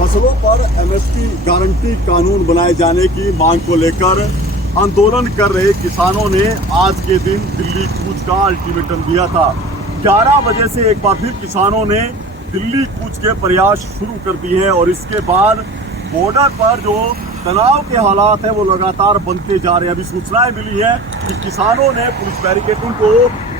फसलों पर MSP guarantee कानून बनाए जाने की मांग को लेकर आंदोलन कर रहे किसानों ने आज के दिन दिल्ली कूच का अल्टीमेटम दिया था। 11 बजे से एक बार फिर किसानों ने दिल्ली कूच के प्रयास शुरू कर दिए हैं और इसके बाद बॉर्डर पर जो तनाव के हालात है वो लगातार बनते जा रहे हैं। अभी सूचनाएं मिली है कि किसानों ने पुलिस बैरिकेडिंग को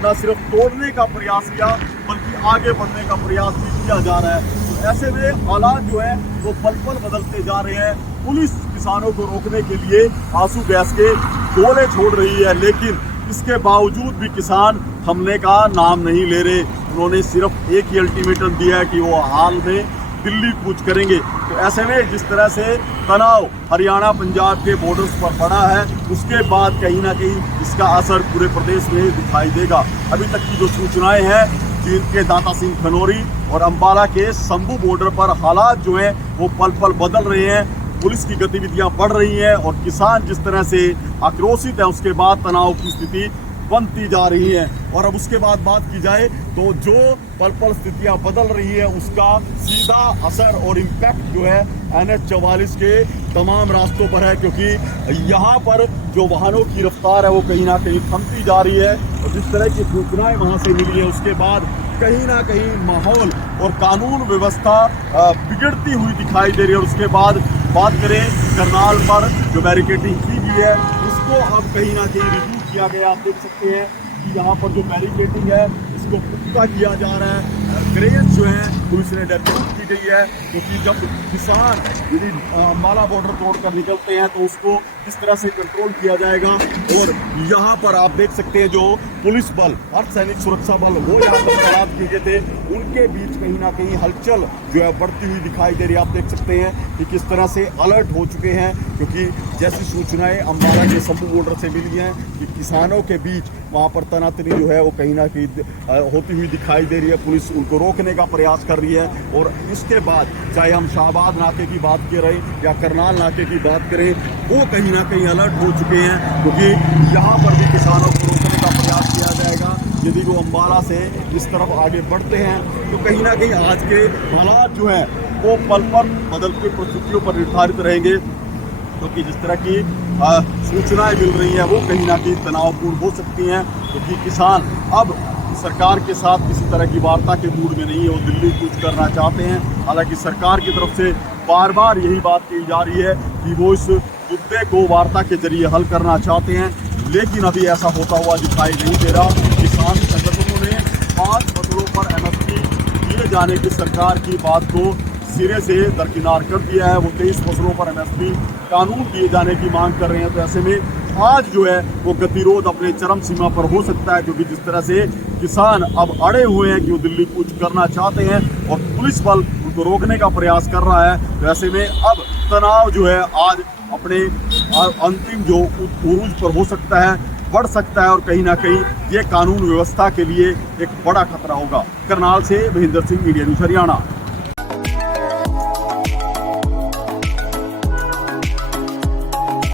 न सिर्फ तोड़ने का प्रयास किया बल्कि आगे बढ़ने का प्रयास भी किया जा रहा है। तो ऐसे में हालात जो है वो पल पल बदलते जा रहे हैं। पुलिस किसानों को रोकने के लिए आंसू गैस के गोले छोड़ रही है, लेकिन इसके बावजूद भी किसान थमने का नाम नहीं ले रहे। उन्होंने सिर्फ एक ही अल्टीमेटम दिया है कि वो हाल में दिल्ली कूच करेंगे। तो ऐसे में जिस तरह से तनाव हरियाणा पंजाब के बॉर्डर्स पर पड़ा है, उसके बाद कहीं ना कहीं इसका असर पूरे प्रदेश में दिखाई देगा। अभी तक की जो सूचनाएं हैं, जींद के दाता सिंह खनौरी और अंबाला के शंभू बॉर्डर पर हालात जो हैं वो पल पल बदल रहे हैं। पुलिस की गतिविधियां बढ़ रही हैं और किसान जिस तरह से आक्रोशित है, उसके बाद तनाव की स्थिति बनती जा रही है। और अब उसके बाद बात की जाए तो जो पल पल स्थितियां बदल रही है उसका सीधा असर और इम्पैक्ट जो है NH 44 के तमाम रास्तों पर है, क्योंकि यहाँ पर जो वाहनों की रफ्तार है वो कहीं ना कहीं थमती जा रही है। और जिस तरह की सूचनाएं वहाँ से मिली है उसके बाद कहीं ना कहीं माहौल और कानून व्यवस्था बिगड़ती हुई दिखाई दे रही है। और उसके बाद बात करें करनाल पर जो बैरिकेडिंग की गई है उसको अब कहीं ना कहीं रिव्यू किया गया। आप देख सकते हैं कि यहाँ पर जो बैरिकेडिंग है इसको पुख्ता किया जा रहा है। ग्रेज जो है पुलिस ने डेवलप की गई है, क्योंकि जब किसान यदि अम्बाला बॉर्डर तोड़कर निकलते हैं तो उसको किस तरह से कंट्रोल किया जाएगा। और यहाँ पर आप देख सकते हैं जो पुलिस बल, अर्धसैनिक सुरक्षा बल वो यहाँ पर तैनात किए गए थे, उनके बीच कहीं ना कहीं हलचल जो है बढ़ती हुई दिखाई दे रही है। आप देख सकते हैं कि किस तरह से अलर्ट हो चुके हैं, क्योंकि जैसी सूचनाएं अम्बाला के शंभू बॉर्डर से मिली हैं कि किसानों के बीच वहाँ पर तनातनी जो है वो कहीं ना कहीं होती हुई दिखाई दे रही है। पुलिस उनको रोकने का प्रयास कर रही है। और इसके बाद चाहे हम शाहबाद नाके की बात करें या करनाल नाके की बात करें, वो कहीं ना कहीं अलर्ट हो चुके हैं, क्योंकि यहाँ पर भी किसानों को रोकने का प्रयास किया जाएगा। यदि वो अम्बाला से इस तरफ आगे बढ़ते हैं तो कहीं ना कहीं आज के हालात जो हैं वो पल पल बदलती परिस्थितियों पर निर्धारित रहेंगे, क्योंकि जिस तरह की सूचनाएं मिल रही हैं वो कहीं ना कहीं तनावपूर्ण हो सकती हैं। क्योंकि किसान अब सरकार के साथ किसी तरह की वार्ता के मूड में नहीं है, वो दिल्ली कूच करना चाहते हैं। हालांकि सरकार की तरफ से बार बार यही बात कही जा रही है कि वो इस मुद्दे को वार्ता के जरिए हल करना चाहते हैं, लेकिन अभी ऐसा होता हुआ दिखाई नहीं दे रहा। किसान संगठनों ने 5 फसलों पर MSP दिए जाने की सरकार की बात को सिरे से दरकिनार कर दिया है। वो 23 फसलों पर MSP कानून दिए जाने की मांग कर रहे हैं। तो ऐसे में आज जो है वो गतिरोध अपने चरम सीमा पर हो सकता है, क्योंकि जिस तरह से किसान अब अड़े हुए हैं कि वो दिल्ली कूच करना चाहते हैं और पुलिस बल उनको रोकने का प्रयास कर रहा है। तो ऐसे में अब तनाव जो है आज अपने अंतिम जो उरूज पर हो सकता है, बढ़ सकता है, और कहीं ना कहीं ये कानून व्यवस्था के लिए एक बड़ा खतरा होगा। करनाल से महेंद्र सिंह, इंडिया न्यूज़ हरियाणा।